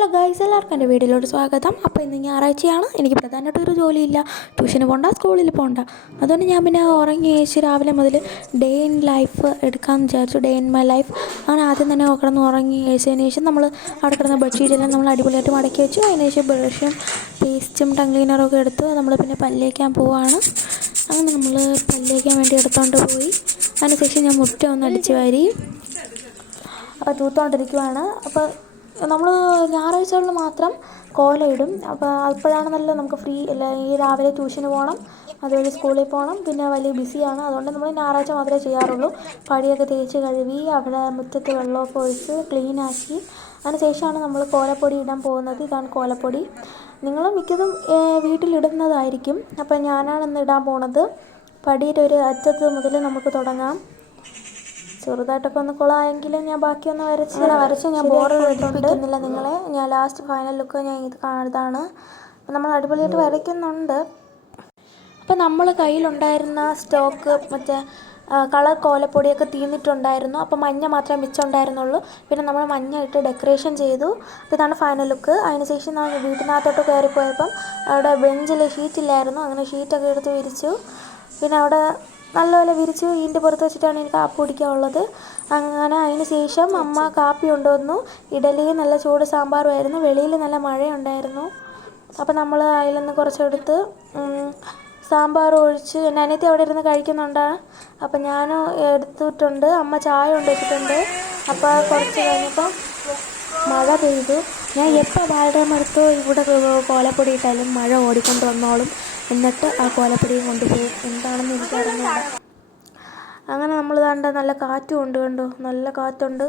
Hello guys, എല്ലാവർക്കും എൻ്റെ വീഡിയോയിലോട്ട് സ്വാഗതം. അപ്പോൾ ഇന്ന് ഞായറാഴ്ചയാണ്. എനിക്ക് പ്രധാനമായിട്ടൊരു ജോലിയില്ല, ട്യൂഷന് പോകണ്ട, സ്കൂളിൽ പോകണ്ട. അതുകൊണ്ട് ഞാൻ പിന്നെ ഉറങ്ങി ഏച്ച് രാവിലെ മുതൽ ഡേ ഇൻ ലൈഫ് എടുക്കാമെന്ന് വിചാരിച്ചു. ഡേ ഇൻ മൈ ലൈഫ് അങ്ങനെ ആദ്യം തന്നെ കിടന്ന് ഉറങ്ങി ഏച്ചതിന് ശേഷം നമ്മൾ അവിടെ കിടന്ന ബെഡ്ഷീറ്റെല്ലാം നമ്മൾ അടിപൊളിയായിട്ട് മടക്കി വെച്ചു. അതിന് ശേഷം ബ്രഷും പേസ്റ്റും ടങ് ക്ലീനറൊക്കെ എടുത്ത് നമ്മൾ പിന്നെ പല്ലേക്കാൻ പോവാണ്. അങ്ങനെ നമ്മൾ പല്ലേക്കാൻ വേണ്ടി എടുത്തുകൊണ്ട് പോയി. അതിനുശേഷം ഞാൻ മുറ്റം ഒന്ന് അടിച്ച് വാരി അപ്പോൾ തൂത്തുകൊണ്ടിരിക്കുവാണ്. അപ്പോൾ നമ്മൾ ഞായറാഴ്ചകളിൽ മാത്രം കോലയിടും. അപ്പോൾ അപ്പോഴാണ് നല്ല നമുക്ക് ഫ്രീ അല്ല. ഈ രാവിലെ ട്യൂഷന് പോകണം, അതുവഴി സ്കൂളിൽ പോകണം, പിന്നെ വലിയ ബിസിയാണ്. അതുകൊണ്ട് നമ്മൾ ഞായറാഴ്ച മാത്രമേ ചെയ്യാറുള്ളൂ. പടിയൊക്കെ തേച്ച് കഴുകി അവിടെ മുറ്റത്ത് വെള്ളമൊക്കെ ഒഴിച്ച് ക്ലീനാക്കി അതിനുശേഷമാണ് നമ്മൾ കോലപ്പൊടി ഇടാൻ പോകുന്നത്. ഇതാണ് കോലപ്പൊടി. നിങ്ങൾ മിക്കതും വീട്ടിലിടുന്നതായിരിക്കും. അപ്പോൾ ഞാനാണ് ഇന്ന് ഇടാൻ പോണത്. പടിയുടെ ഒരു അറ്റത്ത് മുതൽ നമുക്ക് തുടങ്ങാം. ചെറുതായിട്ടൊക്കെ ഒന്ന് കുളമായെങ്കിലും ഞാൻ ബാക്കിയൊന്ന് വരച്ച് ഞാൻ ബോർഡ് എടുപ്പിക്കുന്നില്ല നിങ്ങളെ. ഞാൻ ലാസ്റ്റ് ഫൈനൽ ലുക്ക് ഞാൻ ഇതാണ്. അപ്പം നമ്മൾ അടിപൊളിയായിട്ട് വരയ്ക്കുന്നുണ്ട്. അപ്പം നമ്മൾ കയ്യിലുണ്ടായിരുന്ന സ്റ്റോക്ക് മറ്റേ കളർ കോലപ്പൊടിയൊക്കെ തീർന്നിട്ടുണ്ടായിരുന്നു. അപ്പോൾ മഞ്ഞ മാത്രമേ മിച്ചമുണ്ടായിരുന്നുള്ളൂ. പിന്നെ നമ്മൾ മഞ്ഞ ഇട്ട് ഡെക്കറേഷൻ ചെയ്തു. അപ്പോൾ ഇതാണ് ഫൈനൽ ലുക്ക്. അതിനുശേഷം നമ്മൾ വീട്ടിനകത്തോട്ട് കയറിപ്പോയപ്പം അവിടെ ബെഞ്ചിൽ ഷീറ്റില്ലായിരുന്നു. അങ്ങനെ ഷീറ്റൊക്കെ എടുത്ത് വിരിച്ചു. പിന്നെ അവിടെ നല്ലപോലെ വിരിച്ചു. ഇതിൻ്റെ പുറത്ത് വെച്ചിട്ടാണ് എനിക്ക് കാപ്പി കുടിക്കാനുള്ളത്. അങ്ങനെ അതിന് ശേഷം അമ്മ കാപ്പി കൊണ്ടുവന്നു. ഇഡലിയും നല്ല ചൂട് സാമ്പാറുമായിരുന്നു. വെളിയിൽ നല്ല മഴയുണ്ടായിരുന്നു. അപ്പോൾ നമ്മൾ അതിൽ നിന്ന് കുറച്ചെടുത്ത് സാമ്പാർ ഒഴിച്ച് എൻ്റെ അനിയത്തി അവിടെ ഇരുന്ന് കഴിക്കുന്നുണ്ട്. അപ്പോൾ ഞാൻ എടുത്തിട്ടുണ്ട്. അമ്മ ചായ കൊണ്ടുവച്ചിട്ടുണ്ട്. അപ്പോൾ കുറച്ച് കഴിഞ്ഞപ്പോൾ മഴ പെയ്തു. ഞാൻ എപ്പോൾ ബാലരാമടുത്തോ ഇവിടെ കോലപ്പൊടി ഇട്ടാലും മഴ ഓടിക്കൊണ്ട് വന്നോളും. എന്നിട്ട് ആ കോലപ്പൊടിയും കൊണ്ടുപോകും. എന്താണെന്ന് എനിക്കറിയില്ല. അങ്ങനെ നമ്മൾ കണ്ട നല്ല കാറ്റും ഉണ്ട്, കണ്ടോ, നല്ല കാറ്റുണ്ട്.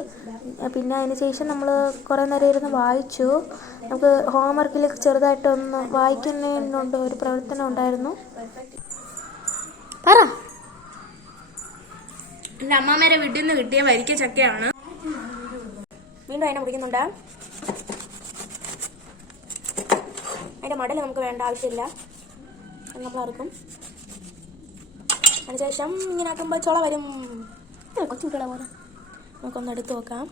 പിന്നെ അതിന് ശേഷം നമ്മൾ കുറേ നേരം ഇരുന്ന് വായിച്ചു. നമുക്ക് ഹോംവർക്കിൽ ചെറുതായിട്ടൊന്ന് വായിക്കുന്നതിനുണ്ട് ഒരു പ്രവർത്തനം ഉണ്ടായിരുന്നു. പറ. എൻ്റെ അമ്മാമ്മേരെ വീട്ടിൽ നിന്ന് കിട്ടിയ വരിക്ക ചക്കയാണ്. വീണ്ടും അതിനെ മുടിക്കുന്നുണ്ട്. അതിൻ്റെ മടൽ നമുക്ക് വേണ്ട ആവശ്യമില്ല. നമ്മൾ അറുക്കും. അതിനുശേഷം ഇങ്ങനെ ആക്കുമ്പോൾ ചുള വരും. കൊച്ചു കുട്ടികളെ പോലെ നമുക്കൊന്ന് എടുത്ത് നോക്കാം.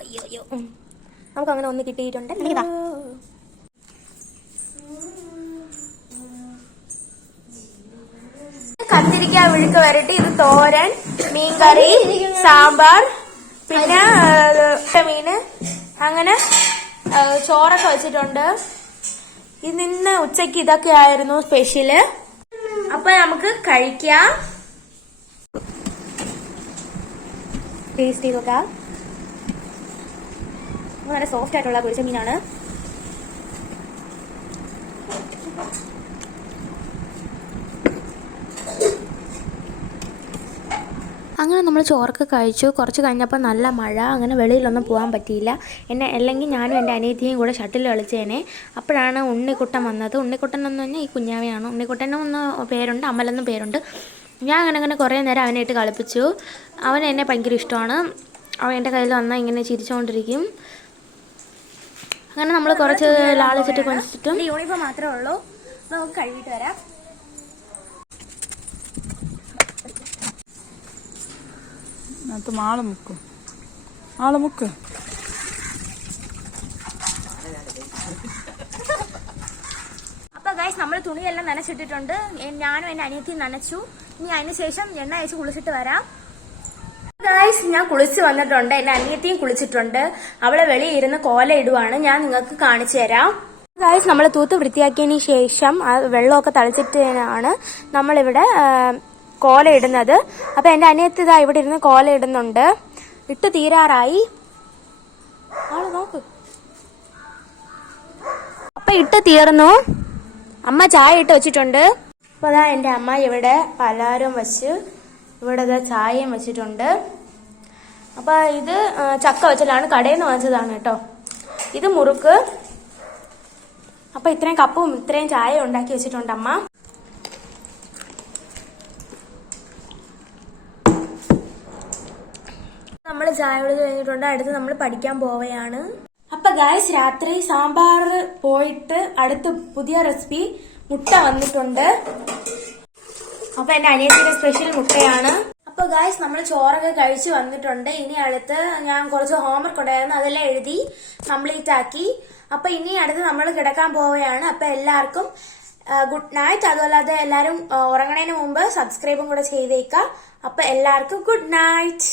അയ്യോ നമുക്കങ്ങനെ ഒന്ന് കിട്ടിയിട്ടുണ്ട്. കത്തിരിക്ക വിഴുക്ക് വരട്ടി, ഇത് തോരൻ, മീൻകറി, സാമ്പാർ, പിന്നെ മീന്, അങ്ങനെ ചോറൊക്കെ വെച്ചിട്ടുണ്ട്. ഇന്ന് ഉച്ചക്ക് ഇതൊക്കെ ആയിരുന്നു സ്പെഷ്യല്. അപ്പൊ നമുക്ക് കഴിക്കാം. ടേസ്റ്റ് ചെയ്ത് നോക്കാം. വളരെ സോഫ്റ്റ് ആയിട്ടുള്ള പൊരിച്ച മീനാണ്. അങ്ങനെ നമ്മൾ ചോറൊക്കെ കഴിച്ചു. കുറച്ച് കഴിഞ്ഞപ്പോൾ നല്ല മഴ. അങ്ങനെ വെളിയിലൊന്നും പോകാൻ പറ്റിയില്ല. അല്ലെങ്കിൽ ഞാനും എൻ്റെ അനിയത്തിയും കൂടെ ഷട്ടിൽ കളിച്ചേനെ. അപ്പോഴാണ് ഉണ്ണിക്കുട്ടൻ വന്നത്. ഉണ്ണിക്കുട്ടൻ എന്ന് പറഞ്ഞാൽ ഈ കുഞ്ഞാവയാണ്. ഉണ്ണിക്കുട്ടനും ഒന്ന് പേരുണ്ട്, അമലെന്നും പേരുണ്ട്. ഞാൻ അങ്ങനെ കുറേ നേരം അവനെ ഇട്ട് കളിപ്പിച്ചു. അവൻ എന്നെ ഭയങ്കര ഇഷ്ടമാണ്. അവൻ എൻ്റെ കയ്യിൽ വന്നാൽ ഇങ്ങനെ ചിരിച്ചുകൊണ്ടിരിക്കും. അങ്ങനെ നമ്മൾ കുറച്ച് ലാളിച്ചിട്ട് കൊണ്ടിട്ടും യൂണിഫോം മാത്രമേ ഉള്ളൂ. നമുക്ക് കഴുകിയിട്ട് വരാം. ആള് മുക്ക്. അപ്പൊ ഗൈസ്, നമ്മൾ തുണിയെല്ലാം നനച്ചിട്ടിട്ടുണ്ട്. ഞാനും എൻ്റെ അനിയത്തിയും നനച്ചു. ഇനി അതിന് ശേഷം എണ്ണ അയച്ച് കുളിച്ചിട്ട് വരാം. ഗൈസ്, ഞാൻ കുളിച്ച് വന്നിട്ടുണ്ട്. എൻ്റെ അനിയത്തിയും കുളിച്ചിട്ടുണ്ട്. അവളെ വെളിയിൽ ഇരുന്ന് കോല ഇടുവാണ്. ഞാൻ നിങ്ങൾക്ക് കാണിച്ചു തരാം. ഗൈസ്, നമ്മൾ തൂത്ത് വൃത്തിയാക്കിയതിന് ശേഷം വെള്ളമൊക്കെ തളിച്ചിട്ടാണ് നമ്മളിവിടെ കോല ഇടുന്നത്. അപ്പൊ എൻ്റെ അനിയത്തി ഇതാ ഇവിടെ ഇരുന്ന് കോല ഇടുന്നുണ്ട്. ഇട്ട് തീരാറായി. ആള് നോക്ക്. അപ്പൊ ഇട്ട് തീർന്നു. അമ്മ ചായ ഇട്ട് വെച്ചിട്ടുണ്ട്. അപ്പൊ അതാ എൻ്റെ അമ്മ ഇവിടെ പലഹാരം വെച്ച് ഇവിടെ ചായയും വെച്ചിട്ടുണ്ട്. അപ്പൊ ഇത് ചക്ക വെച്ചിട്ടാണ്, കടയിൽ നിന്ന് വാങ്ങിച്ചതാണ് കേട്ടോ. ഇത് മുറുക്ക്. അപ്പൊ ഇത്രയും കപ്പും ഇത്രയും ചായ ഉണ്ടാക്കി വെച്ചിട്ടുണ്ട് അമ്മ. നമ്മൾ ചായ കുടിച്ച് കഴിഞ്ഞിട്ടുണ്ട്. അടുത്ത് നമ്മൾ പഠിക്കാൻ പോവുകയാണ്. അപ്പൊ ഗായ്സ്, രാത്രി സാമ്പാർ പോയിട്ട് അടുത്ത് പുതിയ റെസിപ്പി മുട്ട വന്നിട്ടുണ്ട്. അപ്പൊ എന്റെ അനിയത്തിന്റെ സ്പെഷ്യൽ മുട്ടയാണ്. അപ്പൊ അപ്പൊ ഗായ്സ് നമ്മൾ ചോറൊക്കെ കഴിച്ചു വന്നിട്ടുണ്ട്. ഇനി അടുത്ത് ഞാൻ കുറച്ച് ഹോംവർക്ക് ഉണ്ടായിരുന്നു, അതെല്ലാം എഴുതി കംപ്ലീറ്റ് ആക്കി. അപ്പൊ ഇനി അടുത്ത് നമ്മൾ കിടക്കാൻ പോവുകയാണ്. അപ്പൊ എല്ലാവർക്കും ഗുഡ് നൈറ്റ്. അതുപോലെ എല്ലാവരും ഉറങ്ങണതിന് മുമ്പ് സബ്സ്ക്രൈബും കൂടെ ചെയ്തേക്കാം. അപ്പൊ എല്ലാവർക്കും ഗുഡ് നൈറ്റ്.